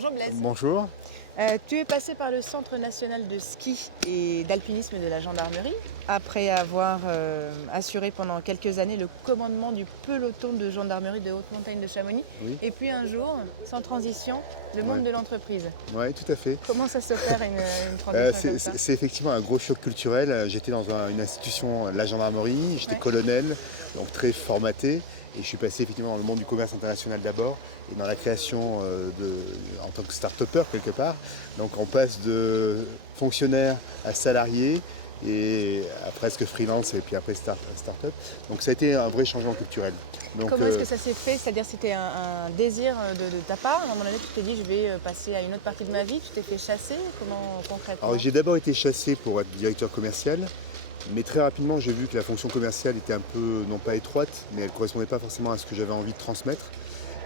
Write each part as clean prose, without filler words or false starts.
Bonjour Blaise. Bonjour. Tu es passé par le Centre national de ski et d'alpinisme de la gendarmerie après avoir assuré pendant quelques années le commandement du peloton de gendarmerie de haute montagne de Chamonix. Oui, Et puis un jour, sans transition, le monde ouais. de l'entreprise. Ouais, tout à fait. Comment ça s'opère une transition comme ça? C'est effectivement un gros choc culturel. J'étais dans une institution, la gendarmerie, j'étais Ouais. colonel, donc très formaté. Et je suis passé effectivement dans le monde du commerce international d'abord et dans la création en tant que start-upper quelque part. Donc on passe de fonctionnaire à salarié et à presque freelance et puis après start-up. Donc ça a été un vrai changement culturel. Donc, Comment est-ce que ça s'est fait? C'est-à-dire c'était un désir de ta part? À un moment donné, tu t'es dit je vais passer à une autre partie de ma vie, tu t'es fait chasser? Comment concrètement? alors j'ai d'abord été chassé pour être directeur commercial. Mais très rapidement, j'ai vu que la fonction commerciale était un peu, non pas étroite, mais elle ne correspondait pas forcément à ce que j'avais envie de transmettre.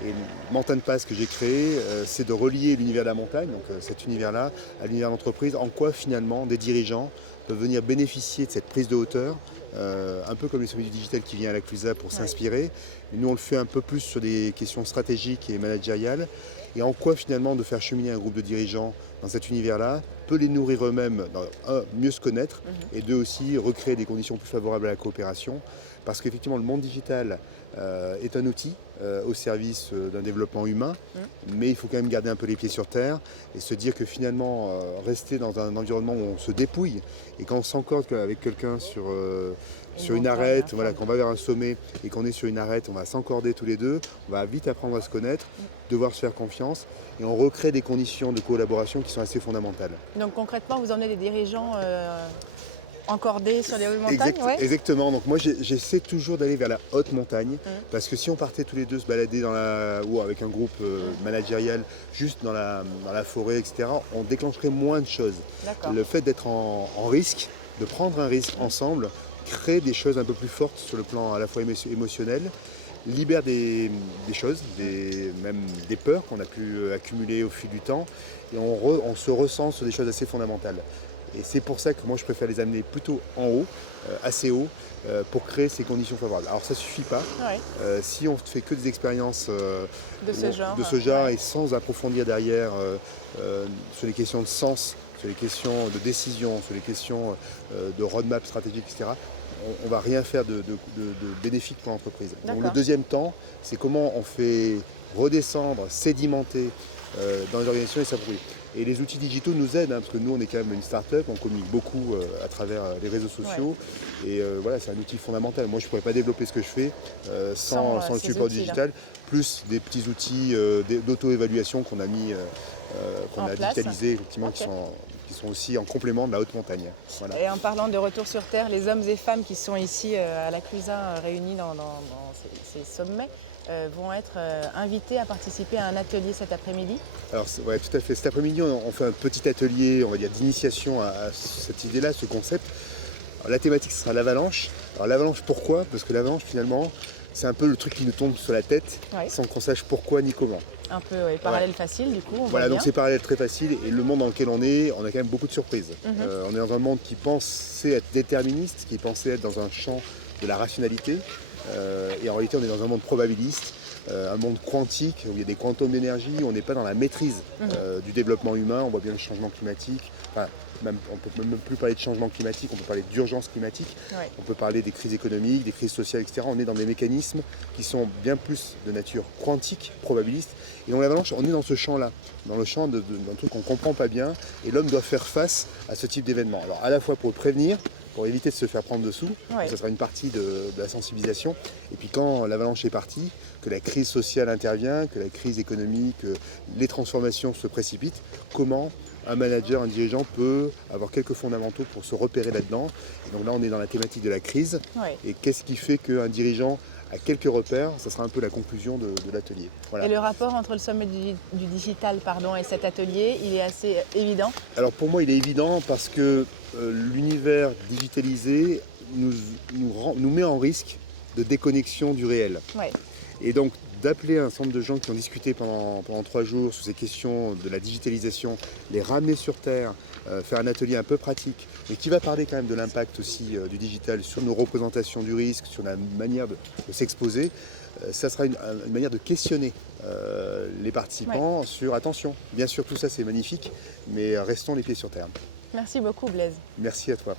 Et Montagne Pass que j'ai créé, c'est de relier l'univers de la montagne, donc cet univers-là, à l'univers d'entreprise, en quoi finalement des dirigeants peuvent venir bénéficier de cette prise de hauteur, un peu comme le sommet du digital qui vient à la CLUSA pour s'inspirer. Mais nous, on le fait un peu plus sur des questions stratégiques et managériales. Et en quoi finalement de faire cheminer un groupe de dirigeants dans cet univers-là peut les nourrir eux-mêmes, mieux se connaître, et deux aussi recréer des conditions plus favorables à la coopération. Parce qu'effectivement, le monde digital est un outil au service d'un développement humain, mais il faut quand même garder un peu les pieds sur terre et se dire que finalement, rester dans un environnement où on se dépouille et quand on s'encorde avec quelqu'un sur une arête, voilà, qu'on va vers un sommet et qu'on est sur une arête, on va s'encorder tous les deux, on va vite apprendre à se connaître, devoir se faire confiance et on recrée des conditions de collaboration qui sont assez fondamentales. Donc concrètement, vous emmenez des dirigeants encordés sur les hautes montagnes, ouais. Exactement, donc moi j'essaie toujours d'aller vers la haute montagne parce que si on partait tous les deux se balader ou avec un groupe managérial juste dans la forêt, etc., on déclencherait moins de choses. D'accord. Le fait d'être en risque, de prendre un risque ensemble, crée des choses un peu plus fortes sur le plan à la fois émotionnel, libère des choses, même des peurs qu'on a pu accumuler au fil du temps, et on se ressent sur des choses assez fondamentales. Et c'est pour ça que moi je préfère les amener plutôt en haut, assez haut, pour créer ces conditions favorables. Alors ça ne suffit pas. Ouais. Si on ne fait que des expériences De ce genre, et sans approfondir derrière sur les questions de sens, sur les questions de décision, sur les questions de roadmap stratégique, etc., on ne va rien faire de bénéfique pour l'entreprise. Donc le deuxième temps, c'est comment on fait redescendre, sédimenter dans les organisations et s'approprier. Et les outils digitaux nous aident, parce que nous on est quand même une start-up, on communique beaucoup à travers les réseaux sociaux, et voilà, c'est un outil fondamental. Moi je ne pourrais pas développer ce que je fais sans le support digital, plus des petits outils d'auto-évaluation qu'on a mis, qu'on a digitalisés, effectivement, qui sont aussi en complément de la haute montagne. Voilà. Et en parlant de retour sur Terre, les hommes et femmes qui sont ici à la CLUSA réunis dans ces sommets vont être invités à participer à un atelier cet après-midi. Alors ouais, tout à fait. Cet après-midi, on fait un petit atelier, on va dire, d'initiation à cette idée-là, ce concept. Alors, la thématique sera l'avalanche. Alors l'avalanche, pourquoi? Parce que l'avalanche, finalement, c'est un peu le truc qui nous tombe sur la tête sans qu'on sache pourquoi ni comment. Un peu parallèle facile du coup. Voilà, donc c'est parallèle très facile et le monde dans lequel on est, on a quand même beaucoup de surprises. On est dans un monde qui pensait être déterministe, qui pensait être dans un champ de la rationalité et en réalité on est dans un monde probabiliste, un monde quantique où il y a des quantums d'énergie, on n'est pas dans la maîtrise du développement humain, on voit bien le changement climatique. Enfin, on ne peut même plus parler de changement climatique, on peut parler d'urgence climatique, on peut parler des crises économiques, des crises sociales, etc. On est dans des mécanismes qui sont bien plus de nature quantique, probabiliste. Et dans l'avalanche, on est dans ce champ-là, dans le champ d'un truc qu'on ne comprend pas bien, et l'homme doit faire face à ce type d'événement. Alors à la fois pour le prévenir, pour éviter de se faire prendre dessous, ça sera une partie de la sensibilisation, et puis quand l'avalanche est partie, que la crise sociale intervient, que la crise économique, que les transformations se précipitent, comment un manager, un dirigeant peut avoir quelques fondamentaux pour se repérer là-dedans. Et donc là, on est dans la thématique de la crise. Et qu'est-ce qui fait qu'un dirigeant a quelques repères? Ça sera un peu la conclusion de l'atelier. Voilà. Et le rapport entre le sommet du digital et cet atelier, il est assez évident? Alors pour moi, il est évident parce que l'univers digitalisé nous met en risque de déconnexion du réel. Et donc d'appeler un ensemble de gens qui ont discuté pendant 3 jours sur ces questions de la digitalisation, les ramener sur Terre, faire un atelier un peu pratique, mais qui va parler quand même de l'impact aussi du digital sur nos représentations du risque, sur la manière de s'exposer. Ça sera une manière de questionner les participants sur attention. Bien sûr, tout ça c'est magnifique, mais restons les pieds sur terre. Merci beaucoup Blaise. Merci à toi.